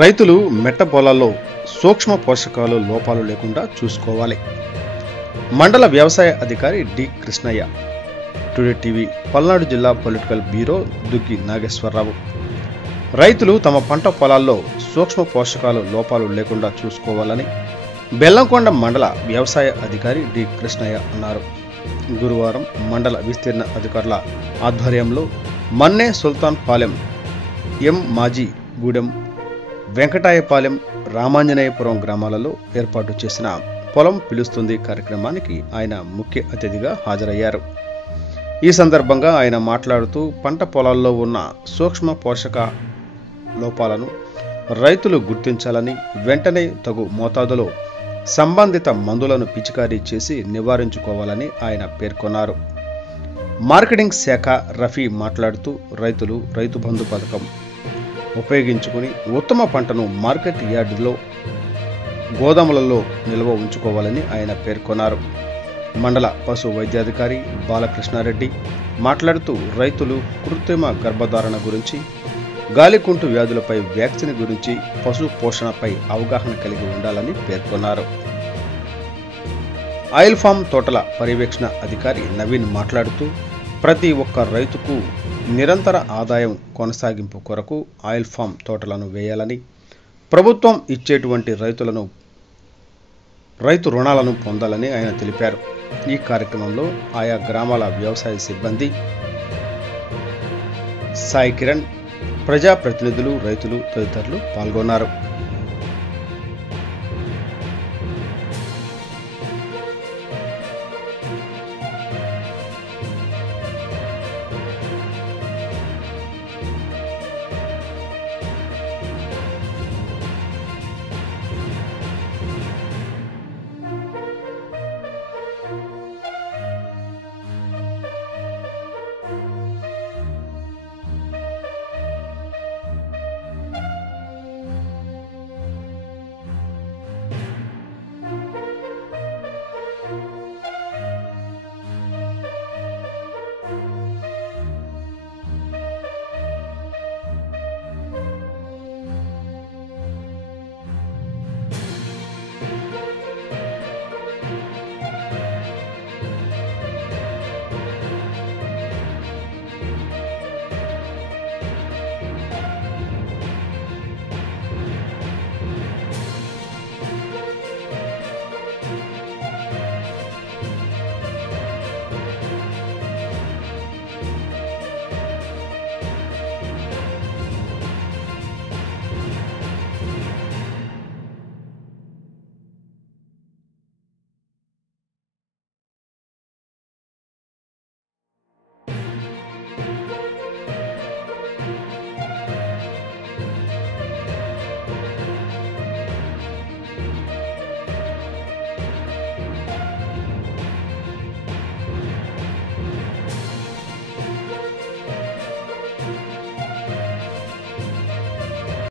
రైతులు మెట్ట పొలాల్లో సూక్ష్మ పోషకాలు లోపాలు లేకుండా చూసుకోవాలి. మండల వ్యవసాయ అధికారి D Krishnayya. Today TV Palnadu జిల్లా పొలిటికల్ బ్యూరో దుగ్గి నాగేశ్వరరావు. రైతులు తమ పంట పొలాల్లో సూక్ష్మ పోషకాలు లోపాలు లేకుండా చూసుకోవాలని బెల్లంకొండ మండల వ్యవసాయ అధికారి డి కృష్ణయ్య అన్నారు. గురువారం మండల విస్తీర్ణ అధికారుల ఆధ్వర్యంలో మన్నే సుల్తాన్ పాలెం, ఎం మాజీ గూడెం, వెంకటాయపాలెం, రామాంజనేయపురం గ్రామాలలో ఏర్పాటు చేసిన పొలం పిలుస్తుంది కార్యక్రమానికి ఆయన ముఖ్య అతిథిగా హాజరయ్యారు. ఈ సందర్భంగా ఆయన మాట్లాడుతూ పంట పొలాల్లో ఉన్న సూక్ష్మ పోషక లోపాలను రైతులు గుర్తించాలని, వెంటనే తగు మోతాదులో సంబంధిత మందులను పిచికారీ చేసి నివారించుకోవాలని ఆయన పేర్కొన్నారు. మార్కెటింగ్ శాఖ రఫీ మాట్లాడుతూ రైతులు రైతు బంధు పథకం ఉపయోగించుకుని ఉత్తమ పంటను మార్కెట్ యార్డులో, గోదాములలో నిల్వ ఉంచుకోవాలని ఆయన పేర్కొన్నారు. మండల పశు వైద్యాధికారి బాలకృష్ణారెడ్డి మాట్లాడుతూ రైతులు కృత్రిమ గర్భధారణ గురించి, గాలికుంటు వ్యాధులపై వ్యాక్సిన్ గురించి, పశు పోషణపై అవగాహన కలిగి ఉండాలని పేర్కొన్నారు. ఆయిల్ ఫామ్ తోటల పర్యవేక్షణ అధికారి నవీన్ మాట్లాడుతూ ప్రతి ఒక్క రైతుకు నిరంతర ఆదాయం కొనసాగింపు కొరకు ఆయిల్ ఫామ్ తోటలను వేయాలని, ప్రభుత్వం ఇచ్చేటువంటి రైతు రుణాలను పొందాలని ఆయన తెలిపారు. ఈ కార్యక్రమంలో ఆయా గ్రామాల వ్యవసాయ సిబ్బంది, సాయి కిరణ్, ప్రజాప్రతినిధులు, రైతులు తదితరులు పాల్గొన్నారు.